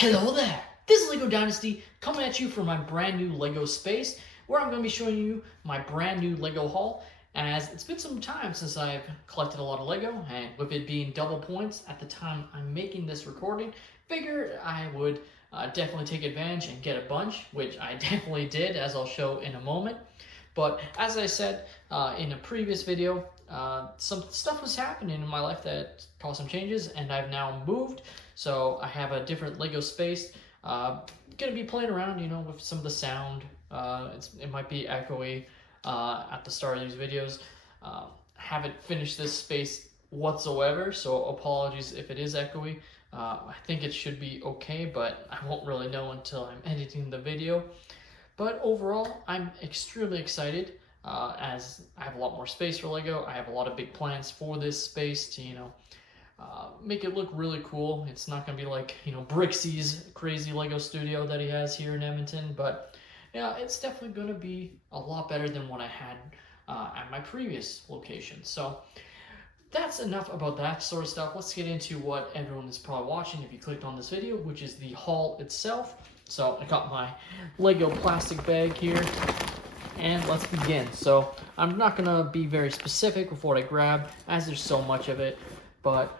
Hello there! This is LEGO Dynasty coming at you from my brand new LEGO space where I'm going to be showing you my brand new LEGO haul, as it's been some time since I've collected a lot of LEGO, and with it being double points at the time I'm making this recording, figured I would definitely take advantage and get a bunch, which I definitely did, as I'll show in a moment. But as I said in a previous video, some stuff was happening in my life that caused some changes, and I've now moved. So I have a different LEGO space. Gonna be playing around, with some of the sound. It might be echoey at the start of these videos. Haven't finished this space whatsoever, so apologies if it is echoey. I think it should be okay, but I won't really know until I'm editing the video. But overall, I'm extremely excited as I have a lot more space for LEGO. I have a lot of big plans for this space to, make it look really cool. It's not going to be like, Brixie's crazy LEGO studio that he has here in Edmonton, but yeah, it's definitely going to be a lot better than what I had at my previous location. So that's enough about that sort of stuff. Let's get into what everyone is probably watching if you clicked on this video, which is the haul itself. So I got my LEGO plastic bag here, and let's begin. So I'm not gonna be very specific with what I grabbed, as there's so much of it, but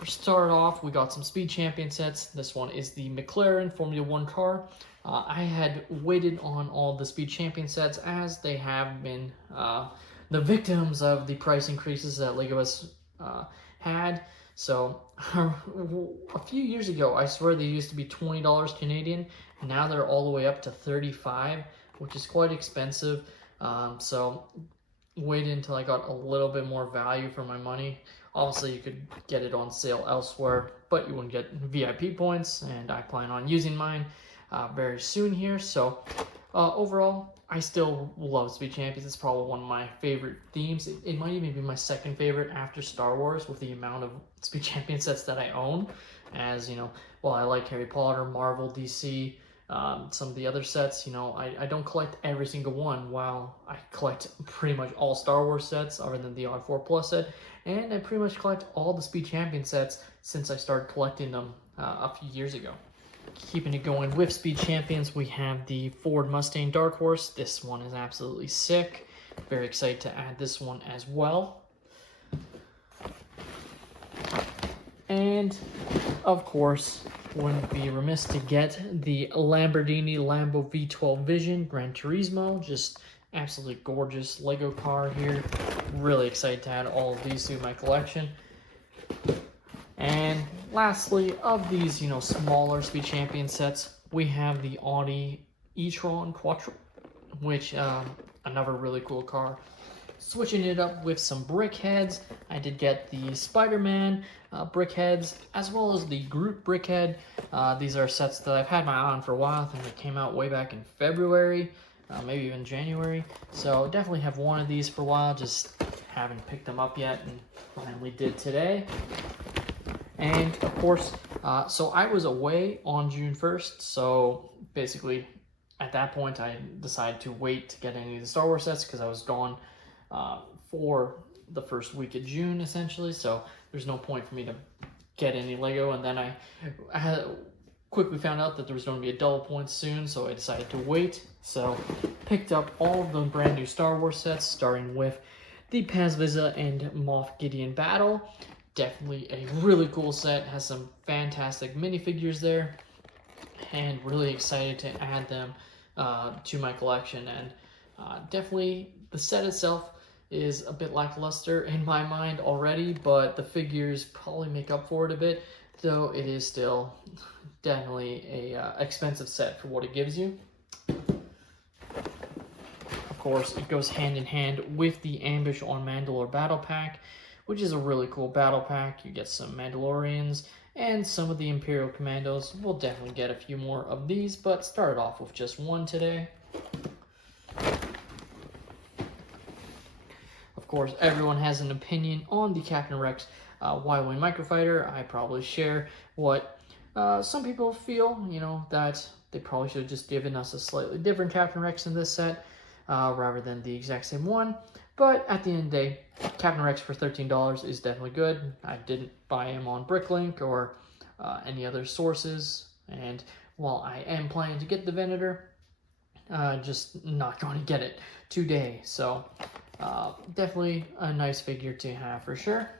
we started off, we got some Speed Champion sets. This one is the McLaren Formula 1 car. I had waited on all the Speed Champion sets as they have been the victims of the price increases that LEGO has had. So a few years ago, I swear they used to be $20 Canadian, and now they're all the way up to $35, which is quite expensive. So waited until I got a little bit more value for my money. Obviously, you could get it on sale elsewhere, but you wouldn't get VIP points, and I plan on using mine very soon here. So overall, I still love Speed Champions. It's probably one of my favorite themes. It might even be my second favorite after Star Wars, with the amount of Speed Champion sets that I own. As while I like Harry Potter, Marvel, DC, some of the other sets, I don't collect every single one, while I collect pretty much all Star Wars sets other than the R4 Plus set, and I pretty much collect all the Speed Champion sets since I started collecting them a few years ago. Keeping it going with Speed Champions, we have the Ford Mustang Dark Horse. This one is absolutely sick. Very excited to add this one as well. And of course, wouldn't be remiss to get the Lamborghini Lambo V12 Vision Gran Turismo. Just absolutely gorgeous LEGO car here. Really excited to add all of these to my collection. And lastly, of these, smaller Speed Champion sets, we have the Audi e-tron Quattro, which another really cool car. Switching it up with some brick heads, I did get the Spider-Man brick heads, as well as the Groot brick head. These are sets that I've had my eye on for a while. I think they came out way back in February, maybe even January. So definitely have one of these for a while, just haven't picked them up yet, and finally did today. And of course, so I was away on June 1st, so basically at that point I decided to wait to get any of the Star Wars sets because I was gone for the first week of June essentially, so there's no point for me to get any LEGO. And then I quickly found out that there was going to be a double point soon, so I decided to wait. So picked up all of the brand new Star Wars sets, starting with the Paz Vizsla and Moff Gideon battle. Definitely a really cool set, has some fantastic minifigures there, and really excited to add them to my collection. And definitely the set itself is a bit lackluster in my mind already, but the figures probably make up for it a bit, though it is still definitely a expensive set for what it gives you. Of course, it goes hand in hand with the Ambush on Mandalore battle pack, which is a really cool battle pack. You get some Mandalorians and some of the Imperial Commandos. We'll definitely get a few more of these, but started off with just one today. Of course, everyone has an opinion on the Captain Rex Y-Wing Microfighter. I probably share what some people feel, that they probably should have just given us a slightly different Captain Rex in this set, rather than the exact same one. But at the end of the day, Captain Rex for $13 is definitely good. I didn't buy him on Bricklink or any other sources. And while I am planning to get the Venator, just not going to get it today. So definitely a nice figure to have for sure.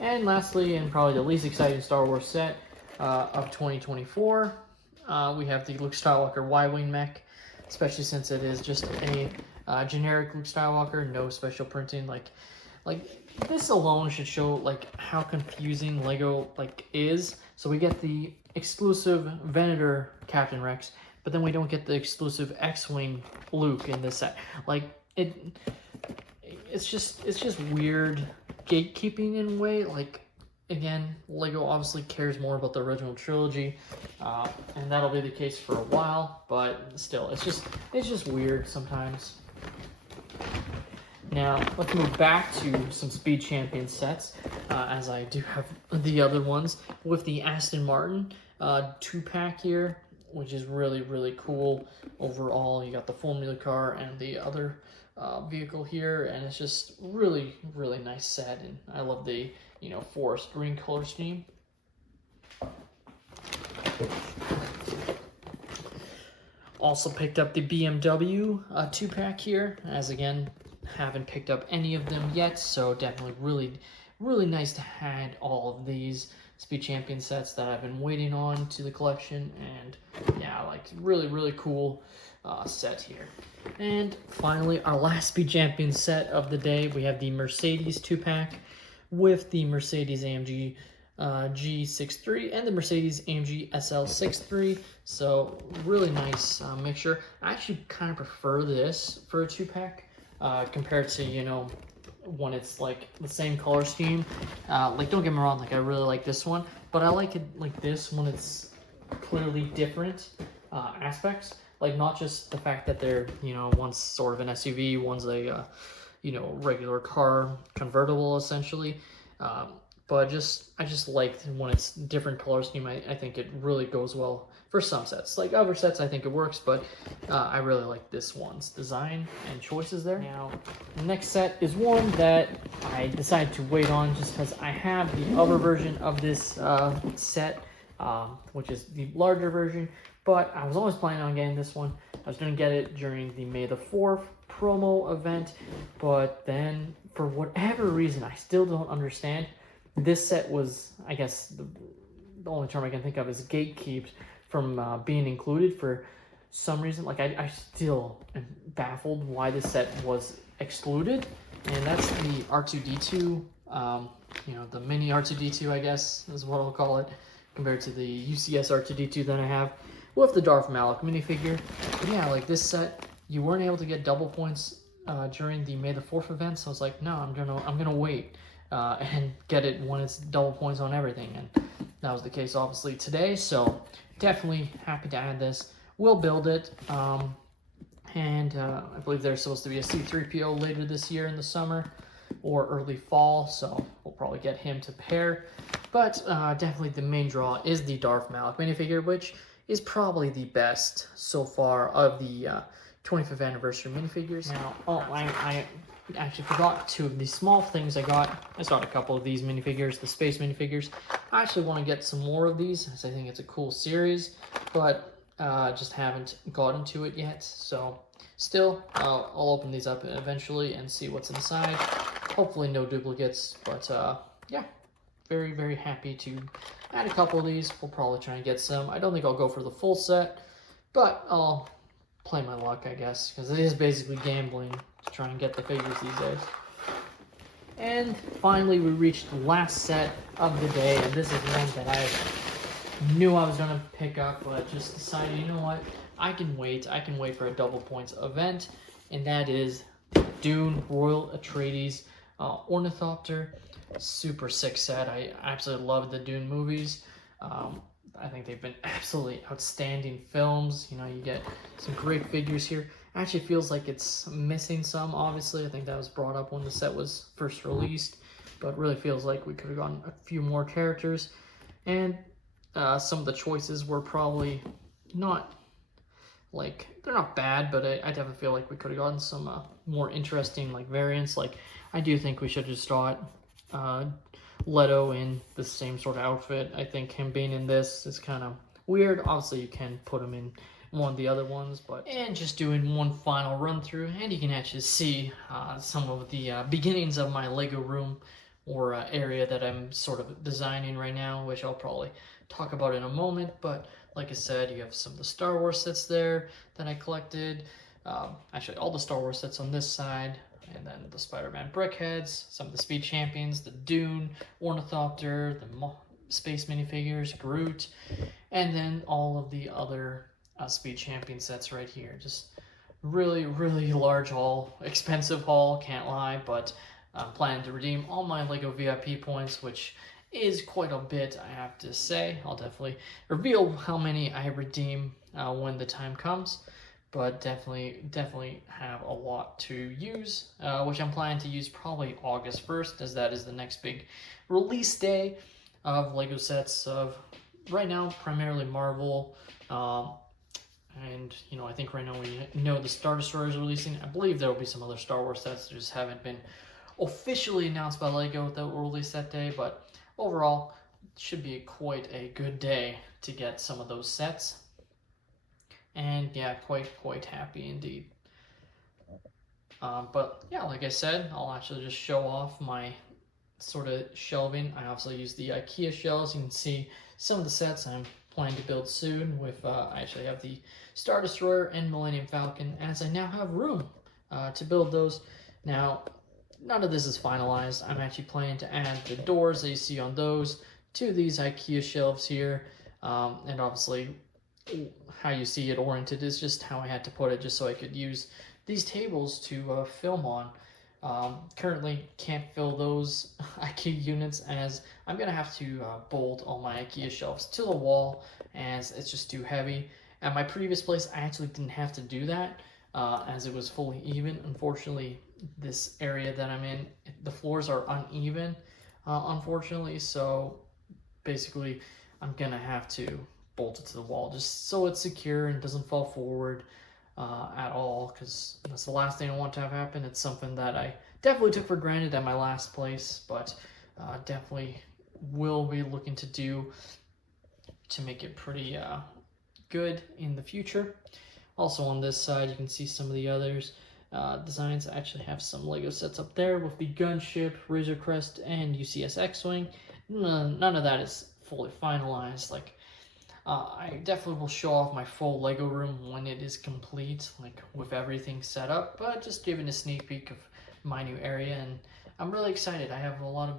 And lastly, and probably the least exciting Star Wars set of 2024, we have the Luke Skywalker Y-Wing mech, especially since it is just a generic Luke Skywalker, no special printing. Like this alone should show like how confusing Lego is. So we get the exclusive Venator Captain Rex, but then we don't get the exclusive X-Wing Luke in this set. Like it's just weird gatekeeping in a way. Like, again, Lego obviously cares more about the original trilogy, and that'll be the case for a while, but still, it's just weird sometimes. Now, let's move back to some Speed Champion sets, as I do have the other ones, with the Aston Martin 2-pack here, which is really, really cool overall. You got the Formula car and the other vehicle here, and it's just really, really nice set, and I love the, forest green color scheme. Also picked up the BMW 2-pack here, as again, haven't picked up any of them yet, so definitely really nice to add all of these Speed Champion sets that I've been waiting on to the collection, and yeah, like really cool set here. And finally, our last Speed Champion set of the day, we have the Mercedes 2-pack with the Mercedes AMG G63 and the Mercedes AMG SL63. So really nice mixture. I actually kind of prefer this for a 2-pack compared to, when it's like the same color scheme. Like, don't get me wrong, like I really like this one, but I like it like this when it's clearly different aspects. Like, not just the fact that they're, one's sort of an SUV, one's a, regular car convertible essentially. But I just like when it's different color scheme. I think it really goes well for some sets. Like other sets, I think it works, but I really like this one's design and choices there. Now, the next set is one that I decided to wait on just because I have the other version of this set, which is the larger version, but I was always planning on getting this one. I was going to get it during the May the 4th promo event, but then for whatever reason, I still don't understand. This set was, I guess, the only term I can think of is gatekept from being included for some reason. Like, I still am baffled why this set was excluded, and that's the R2-D2, the mini R2-D2, I guess, is what I'll call it, compared to the UCS R2-D2 that I have with the Darth Malak minifigure. But yeah, like this set, you weren't able to get double points during the May the 4th event, so I was like, no, I'm gonna wait and get it when it's double points on everything, and that was the case obviously today. So definitely happy to add this. We'll build it, and I believe there's supposed to be a C-3PO later this year in the summer or early fall, so we'll probably get him to pair. But definitely the main draw is the Darth Malak minifigure, which is probably the best so far of the 25th anniversary minifigures. Now, I actually forgot two of the small things I got. I got a couple of these minifigures, the space minifigures. I actually want to get some more of these, as I think it's a cool series, but just haven't gotten to it yet. So still, I'll open these up eventually and see what's inside. Hopefully no duplicates, but yeah, very, very happy to add a couple of these. We'll probably try and get some. I don't think I'll go for the full set, but I'll play my luck, I guess, because it is basically gambling to try and get the figures these days. And finally, we reached the last set of the day, and this is one that I knew I was going to pick up, but just decided, you know what, I can wait for a double points event, and that is Dune Royal Atreides Ornithopter. Super sick set. I absolutely love the Dune movies. I think they've been absolutely outstanding films. You get some great figures here. Actually feels like it's missing some, obviously. I think that was brought up when the set was first released, but really feels like we could have gotten a few more characters. And some of the choices were probably not, like, they're not bad, but I definitely feel like we could have gotten some more interesting, like, variants. Like, I do think we should have just got Leto in the same sort of outfit. I think him being in this is kind of weird. Obviously, you can put him in one of the other ones, but and just doing one final run through, and you can actually see some of the beginnings of my Lego room or area that I'm sort of designing right now, which I'll probably talk about in a moment. But like I said, you have some of the Star Wars sets there that I collected. Actually, all the Star Wars sets on this side, and then the Spider-Man brickheads, some of the Speed Champions, the Dune, Ornithopter, the Space minifigures, Groot, and then all of the other Speed Champion sets right here. Just really, really large haul, expensive haul, can't lie, but I'm planning to redeem all my LEGO VIP points, which is quite a bit, I have to say. I'll definitely reveal how many I redeem when the time comes, but definitely have a lot to use, which I'm planning to use probably August 1st, as that is the next big release day of LEGO sets of, right now, primarily Marvel. And, you know, I think right now we know the Star Destroyer is releasing. I believe there will be some other Star Wars sets that just haven't been officially announced by LEGO that will release that day. But overall, it should be quite a good day to get some of those sets. And yeah, quite happy indeed. But yeah, like I said, I'll actually just show off my sort of shelving. I also use the IKEA shelves. You can see some of the sets I'm planning to build soon with, I actually have the Star Destroyer and Millennium Falcon, as I now have room to build those. Now, none of this is finalized. I'm actually planning to add the doors that you see on those to these IKEA shelves here, and obviously how you see it oriented is just how I had to put it, just so I could use these tables to film on. Currently can't fill those IKEA units, as I'm gonna have to bolt all my IKEA shelves to the wall, as it's just too heavy. At my previous place, I actually didn't have to do that, as it was fully even. Unfortunately, this area that I'm in, the floors are uneven, unfortunately, so basically I'm gonna have to bolt it to the wall just so it's secure and doesn't fall forward at all, because that's the last thing I want to have happen. It's something that I definitely took for granted at my last place, but definitely will be looking to do to make it pretty good in the future. Also on this side, you can see some of the others designs. I actually have some LEGO sets up there with the Gunship, Razor Crest, and UCS X-Wing. None of that is fully finalized. Like, I definitely will show off my full LEGO room when it is complete, like with everything set up, but just giving a sneak peek of my new area, and I'm really excited. I have a lot of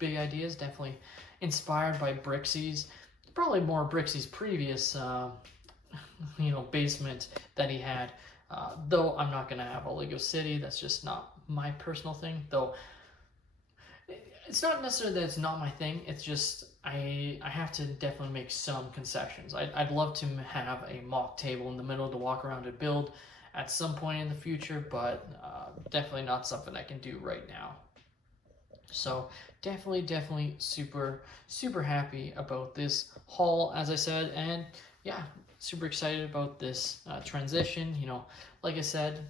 big ideas, definitely inspired by Brixie's, probably more Brixie's previous, basement that he had, though I'm not going to have a LEGO City. That's just not my personal thing, though. It's not necessarily that it's not my thing, it's just I have to definitely make some concessions. I'd love to have a mock table in the middle to walk around and build at some point in the future, but definitely not something I can do right now. So definitely super happy about this haul, as I said, and yeah, super excited about this transition. You know, like I said,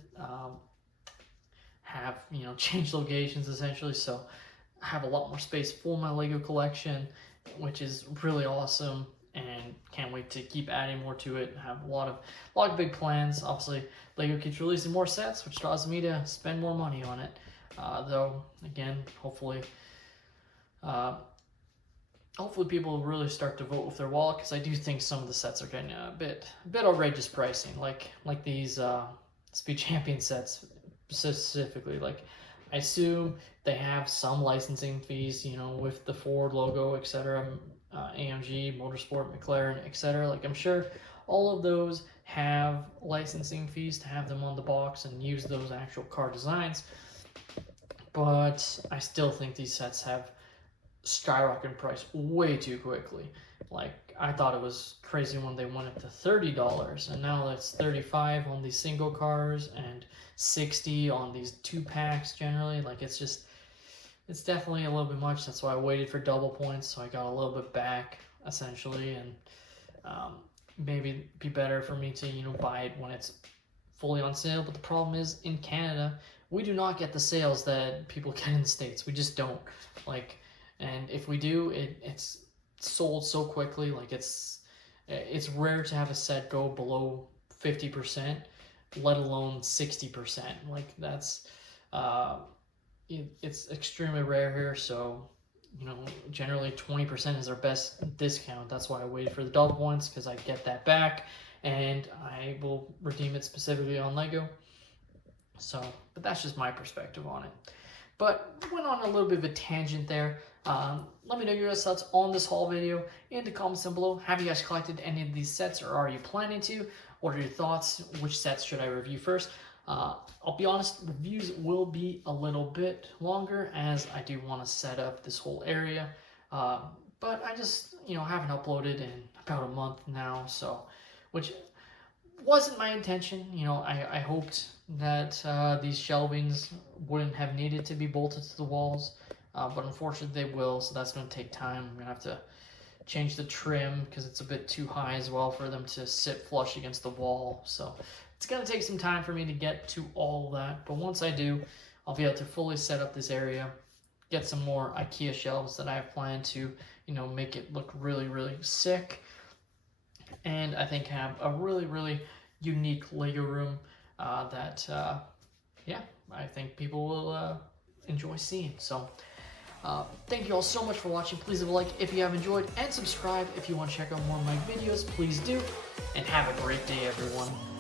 have, changed locations essentially, so I have a lot more space for my LEGO collection, which is really awesome, and can't wait to keep adding more to it. I have a lot of big plans. Obviously, LEGO keeps releasing more sets, which causes me to spend more money on it. Though, again, hopefully people will really start to vote with their wallet, because I do think some of the sets are getting a bit outrageous pricing, like these Speed Champion sets specifically. Like, I assume they have some licensing fees, with the Ford logo, etc., AMG, Motorsport, McLaren, etc. Like, I'm sure all of those have licensing fees to have them on the box and use those actual car designs. But I still think these sets have skyrocketed in price way too quickly. Like, I thought it was crazy when they went up to $30, and now it's $35 on these single cars and $60 on these 2-packs generally. Like, it's definitely a little bit much. That's why I waited for double points, so I got a little bit back essentially, and maybe it'd be better for me to buy it when it's fully on sale. But the problem is, in Canada, we do not get the sales that people get in the States. We just don't. Like, And if we do, it's sold so quickly. Like it's rare to have a set go below 50%, let alone 60%. Like that's it's extremely rare here. So generally 20% is our best discount. That's why I waited for the double points, because I get that back and I will redeem it specifically on Lego. So, but that's just my perspective on it. But went on a little bit of a tangent there. Let me know your thoughts on this haul video in the comments down below. Have you guys collected any of these sets, or are you planning to? What are your thoughts? Which sets should I review first? I'll be honest, reviews will be a little bit longer, as I do want to set up this whole area. But I just, haven't uploaded in about a month now, so, which wasn't my intention. I hoped that these shelvings wouldn't have needed to be bolted to the walls, but unfortunately they will, so that's going to take time. I'm going to have to change the trim because it's a bit too high as well for them to sit flush against the wall, so it's going to take some time for me to get to all of that. But once I do, I'll be able to fully set up this area, get some more IKEA shelves that I have planned to, make it look really, really sick, and I think have a really, really unique Lego room that, I think people will enjoy seeing. So, thank you all so much for watching. Please leave a like if you have enjoyed, and subscribe if you want to check out more of my videos. Please do, and have a great day, everyone.